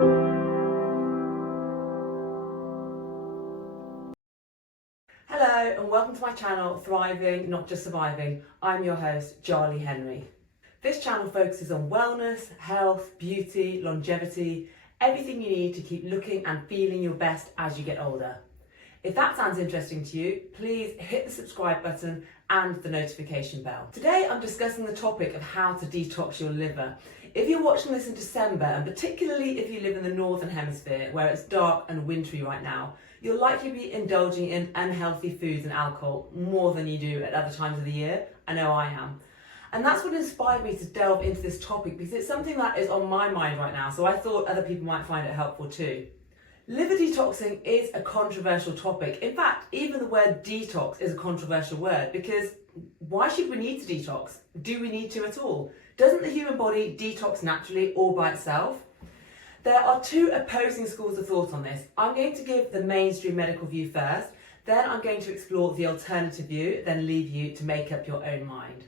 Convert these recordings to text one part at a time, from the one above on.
Hello and welcome to my channel, Thriving, Not Just Surviving. I'm your host, Charlie Henry. This channel focuses on wellness, health, beauty, longevity, everything you need to keep looking and feeling your best as you get older. If that sounds interesting to you, please hit the subscribe button and the notification bell. Today I'm discussing the topic of how to detox your liver. If you're watching this in December, and particularly if you live in the Northern Hemisphere where it's dark and wintry right now, you'll likely be indulging in unhealthy foods and alcohol more than you do at other times of the year. I know I am. And that's what inspired me to delve into this topic because it's something that is on my mind right now, so I thought other people might find it helpful too. Liver detoxing is a controversial topic. In fact, even the word detox is a controversial word because why should we need to detox? Do we need to at all? Doesn't the human body detox naturally all by itself? There are two opposing schools of thought on this. I'm going to give the mainstream medical view first, then I'm going to explore the alternative view, then leave you to make up your own mind.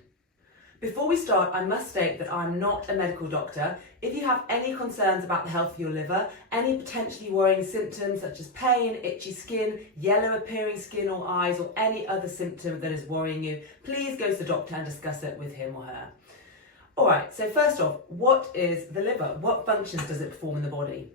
Before we start, I must state that I'm not a medical doctor. If you have any concerns about the health of your liver, any potentially worrying symptoms such as pain, itchy skin, yellow appearing skin or eyes, or any other symptom that is worrying you, please go to the doctor and discuss it with him or her. Alright, so first off, what is the liver? What functions does it perform in the body?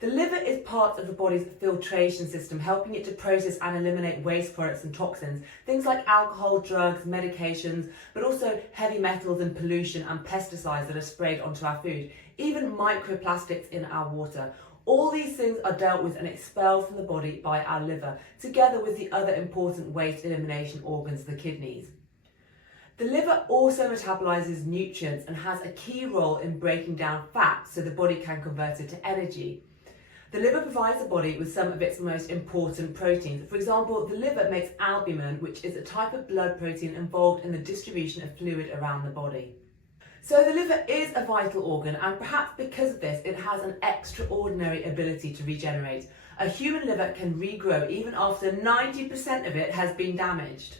The liver is part of the body's filtration system, helping it to process and eliminate waste products and toxins, things like alcohol, drugs, medications, but also heavy metals and pollution and pesticides that are sprayed onto our food, even microplastics in our water. All these things are dealt with and expelled from the body by our liver, together with the other important waste elimination organs, the kidneys. The liver also metabolizes nutrients and has a key role in breaking down fat so the body can convert it to energy. The liver provides the body with some of its most important proteins. For example, the liver makes albumin, which is a type of blood protein involved in the distribution of fluid around the body. So the liver is a vital organ, and perhaps because of this, it has an extraordinary ability to regenerate. A human liver can regrow even after 90% of it has been damaged.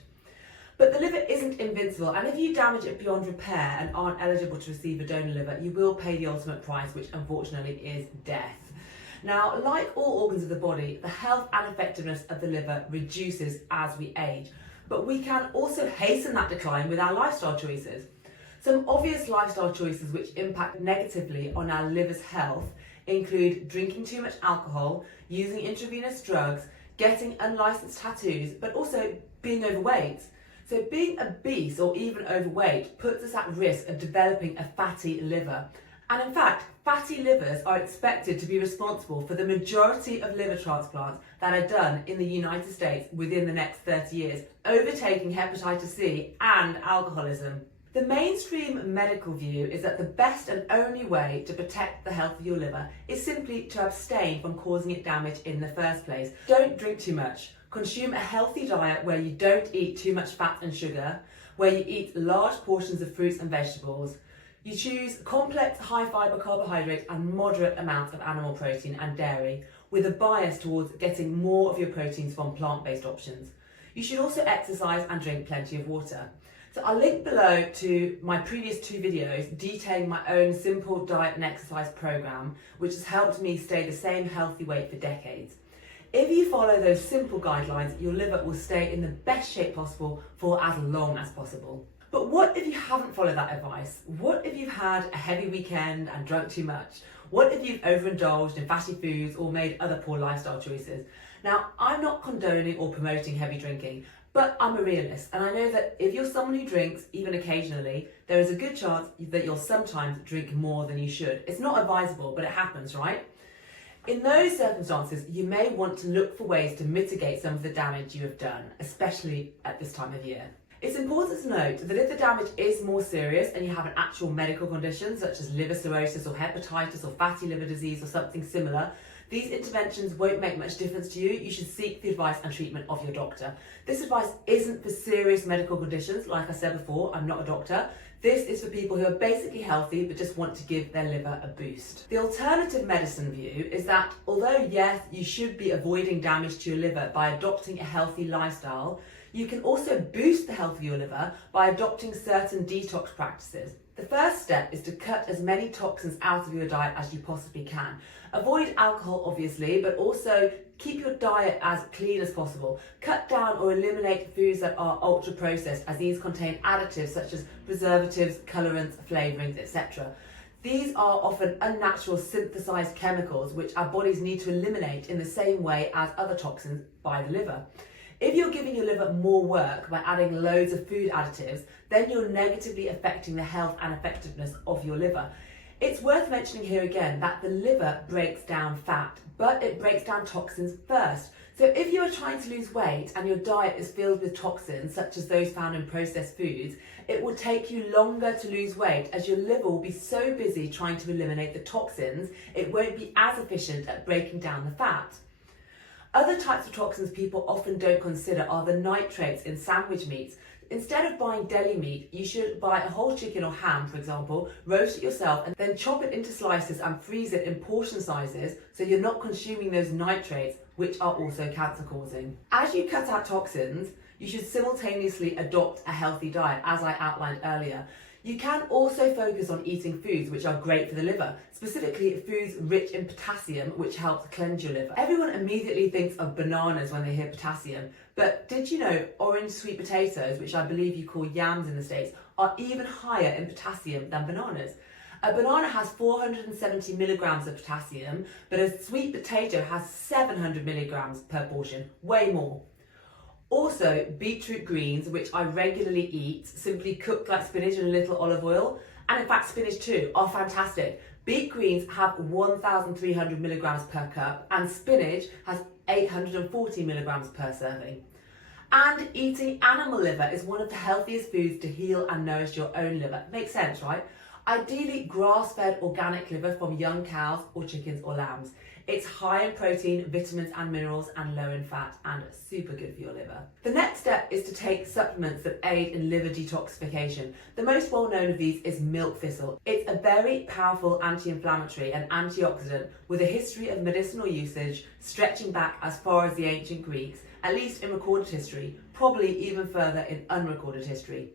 But the liver isn't invincible, and if you damage it beyond repair and aren't eligible to receive a donor liver, you will pay the ultimate price, which unfortunately is death. Now, like all organs of the body, the health and effectiveness of the liver reduces as we age, but we can also hasten that decline with our lifestyle choices. Some obvious lifestyle choices which impact negatively on our liver's health include drinking too much alcohol, using intravenous drugs, getting unlicensed tattoos, but also being overweight. So being obese or even overweight puts us at risk of developing a fatty liver. And in fact, fatty livers are expected to be responsible for the majority of liver transplants that are done in the United States within the next 30 years, overtaking hepatitis C and alcoholism. The mainstream medical view is that the best and only way to protect the health of your liver is simply to abstain from causing it damage in the first place. Don't drink too much. Consume a healthy diet where you don't eat too much fat and sugar, where you eat large portions of fruits and vegetables. You choose complex high fibre carbohydrates and moderate amounts of animal protein and dairy, with a bias towards getting more of your proteins from plant-based options. You should also exercise and drink plenty of water. So I'll link below to my previous two videos detailing my own simple diet and exercise program, which has helped me stay the same healthy weight for decades. If you follow those simple guidelines, your liver will stay in the best shape possible for as long as possible. But what if you haven't followed that advice? What if you've had a heavy weekend and drunk too much? What if you've overindulged in fatty foods or made other poor lifestyle choices? Now, I'm not condoning or promoting heavy drinking, but I'm a realist, and I know that if you're someone who drinks, even occasionally, there is a good chance that you'll sometimes drink more than you should. It's not advisable, but it happens, right? In those circumstances, you may want to look for ways to mitigate some of the damage you have done, especially at this time of year. It's important to note that if the damage is more serious and you have an actual medical condition such as liver cirrhosis or hepatitis or fatty liver disease or something similar, these interventions won't make much difference to you. You should seek the advice and treatment of your doctor. This advice isn't for serious medical conditions. Like I said before, I'm not a doctor. This is for people who are basically healthy but just want to give their liver a boost. The alternative medicine view is that although yes, you should be avoiding damage to your liver by adopting a healthy lifestyle, you can also boost the health of your liver by adopting certain detox practices. The first step is to cut as many toxins out of your diet as you possibly can. Avoid alcohol, obviously, but also keep your diet as clean as possible. Cut down or eliminate foods that are ultra processed, as these contain additives such as preservatives, colorants, flavorings, etc. These are often unnatural synthesized chemicals which our bodies need to eliminate in the same way as other toxins by the liver. If you're giving your liver more work by adding loads of food additives, then you're negatively affecting the health and effectiveness of your liver. It's worth mentioning here again that the liver breaks down fat, but it breaks down toxins first. So if you are trying to lose weight and your diet is filled with toxins, such as those found in processed foods, it will take you longer to lose weight as your liver will be so busy trying to eliminate the toxins, it won't be as efficient at breaking down the fat. Other types of toxins people often don't consider are the nitrates in sandwich meats. Instead of buying deli meat, you should buy a whole chicken or ham, for example, roast it yourself and then chop it into slices and freeze it in portion sizes so you're not consuming those nitrates, which are also cancer causing. As you cut out toxins, you should simultaneously adopt a healthy diet, as I outlined earlier. You can also focus on eating foods which are great for the liver, specifically foods rich in potassium, which helps cleanse your liver. Everyone immediately thinks of bananas when they hear potassium, but did you know orange sweet potatoes, which I believe you call yams in the States, are even higher in potassium than bananas? A banana has 470 milligrams of potassium, but a sweet potato has 700 milligrams per portion, way more. Also, beetroot greens, which I regularly eat, simply cooked like spinach in a little olive oil, and in fact spinach too, are fantastic. Beet greens have 1,300 milligrams per cup, and spinach has 840 milligrams per serving. And eating animal liver is one of the healthiest foods to heal and nourish your own liver. Makes sense, right? Ideally, grass-fed organic liver from young cows or chickens or lambs. It's high in protein, vitamins and minerals, and low in fat, and super good for your liver. The next step is to take supplements that aid in liver detoxification. The most well-known of these is milk thistle. It's a very powerful anti-inflammatory and antioxidant with a history of medicinal usage stretching back as far as the ancient Greeks, at least in recorded history, probably even further in unrecorded history.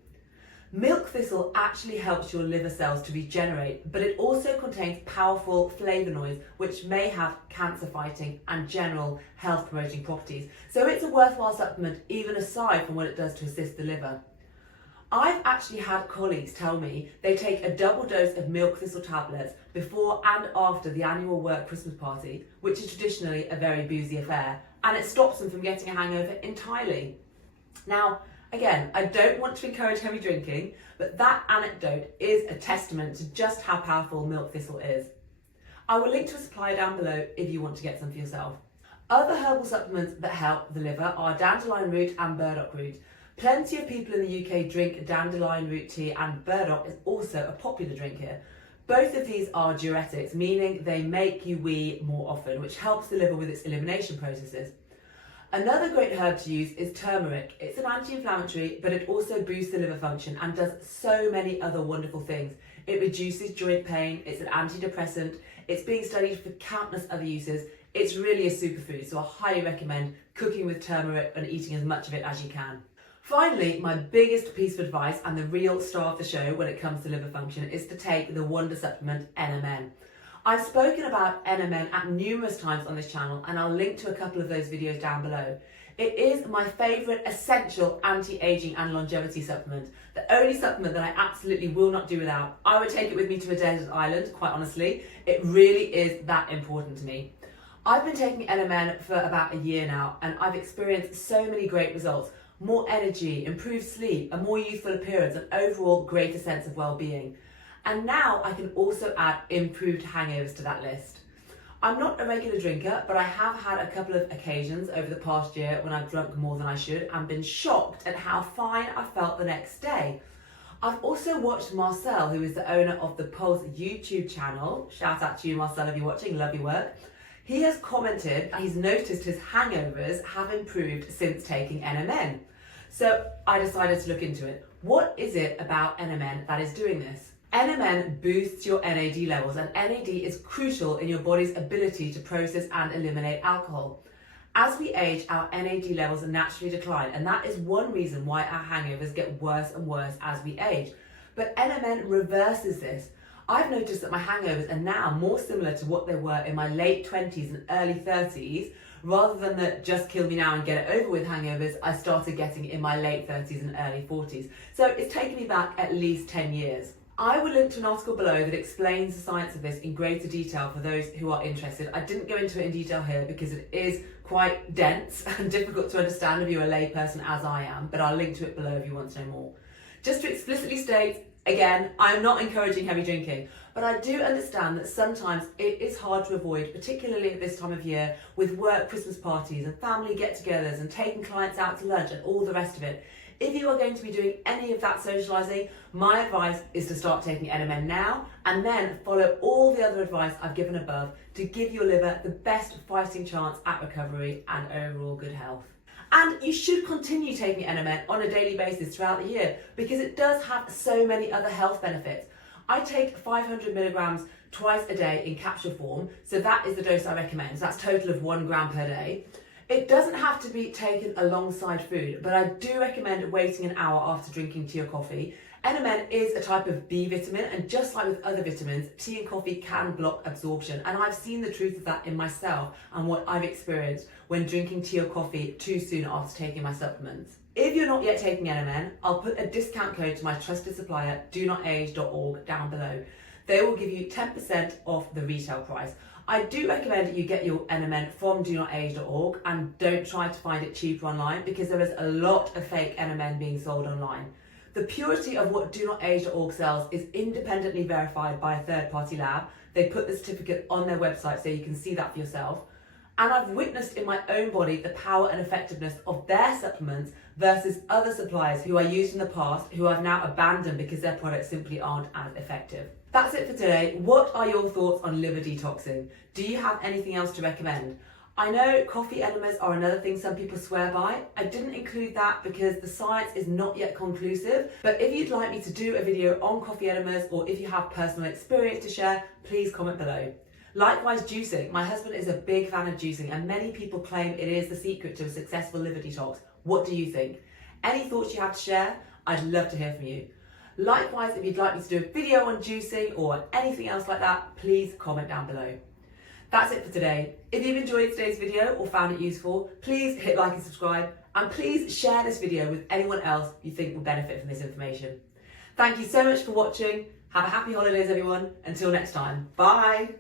Milk thistle actually helps your liver cells to regenerate, but it also contains powerful flavonoids which may have cancer-fighting and general health-promoting properties. So it's a worthwhile supplement even aside from what it does to assist the liver. I've actually had colleagues tell me they take a double dose of milk thistle tablets before and after the annual work Christmas party, which is traditionally a very boozy affair, and it stops them from getting a hangover entirely. Now, again, I don't want to encourage heavy drinking, but that anecdote is a testament to just how powerful milk thistle is. I will link to a supplier down below if you want to get some for yourself. Other herbal supplements that help the liver are dandelion root and burdock root. Plenty of people in the UK drink dandelion root tea, and burdock is also a popular drink here. Both of these are diuretics, meaning they make you wee more often, which helps the liver with its elimination processes. Another great herb to use is turmeric. It's an anti-inflammatory, but it also boosts the liver function and does so many other wonderful things. It reduces joint pain, it's an antidepressant, it's being studied for countless other uses. It's really a superfood, so I highly recommend cooking with turmeric and eating as much of it as you can. Finally, my biggest piece of advice and the real star of the show when it comes to liver function is to take the wonder supplement NMN. I've spoken about NMN at numerous times on this channel, and I'll link to a couple of those videos down below. It is my favourite essential anti-aging and longevity supplement, the only supplement that I absolutely will not do without. I would take it with me to a desert island, quite honestly. It really is that important to me. I've been taking NMN for about a year now, and I've experienced so many great results. More energy, improved sleep, a more youthful appearance, and overall greater sense of well-being. And now I can also add improved hangovers to that list. I'm not a regular drinker, but I have had a couple of occasions over the past year when I've drunk more than I should and been shocked at how fine I felt the next day. I've also watched Marcel, who is the owner of the Pulse YouTube channel. Shout out to you, Marcel, if you're watching, love your work. He has commented and he's noticed his hangovers have improved since taking NMN. So I decided to look into it. What is it about NMN that is doing this? NMN boosts your NAD levels, and NAD is crucial in your body's ability to process and eliminate alcohol. As we age, our NAD levels naturally decline, and that is one reason why our hangovers get worse and worse as we age. But NMN reverses this. I've noticed that my hangovers are now more similar to what they were in my late 20s and early 30s, rather than the just kill me now and get it over with hangovers I started getting in my late 30s and early 40s. So it's taken me back at least 10 years. I will link to an article below that explains the science of this in greater detail for those who are interested. I didn't go into it in detail here because it is quite dense and difficult to understand if you're a layperson as I am, but I'll link to it below if you want to know more. Just to explicitly state, again, I'm not encouraging heavy drinking, but I do understand that sometimes it is hard to avoid, particularly at this time of year with work Christmas parties and family get-togethers and taking clients out to lunch and all the rest of it. If you are going to be doing any of that socialising, my advice is to start taking NMN now and then follow all the other advice I've given above to give your liver the best fighting chance at recovery and overall good health. And you should continue taking NMN on a daily basis throughout the year because it does have so many other health benefits. I take 500 milligrams twice a day in capsule form, so that is the dose I recommend. So that's a total of 1 gram per day. It doesn't have to be taken alongside food, but I do recommend waiting an hour after drinking tea or coffee. NMN is a type of B vitamin, and just like with other vitamins, tea and coffee can block absorption. And I've seen the truth of that in myself and what I've experienced when drinking tea or coffee too soon after taking my supplements. If you're not yet taking NMN, I'll put a discount code to my trusted supplier, donotage.org, down below. They will give you 10% off the retail price. I do recommend that you get your NMN from donotage.org and don't try to find it cheaper online because there is a lot of fake NMN being sold online. The purity of what donotage.org sells is independently verified by a third-party lab. They put the certificate on their website so you can see that for yourself. And I've witnessed in my own body the power and effectiveness of their supplements versus other suppliers who I used in the past who I've now abandoned because their products simply aren't as effective. That's it for today. What are your thoughts on liver detoxing? Do you have anything else to recommend? I know coffee enemas are another thing some people swear by. I didn't include that because the science is not yet conclusive, but if you'd like me to do a video on coffee enemas or if you have personal experience to share, please comment below. Likewise, juicing. My husband is a big fan of juicing and many people claim it is the secret to a successful liver detox. What do you think? Any thoughts you have to share? I'd love to hear from you. Likewise, if you'd like me to do a video on juicing or anything else like that, please comment down below. That's it for today. If you've enjoyed today's video or found it useful, please hit like and subscribe, and please share this video with anyone else you think will benefit from this information. Thank you so much for watching. Have a happy holidays, everyone. Until next time. Bye.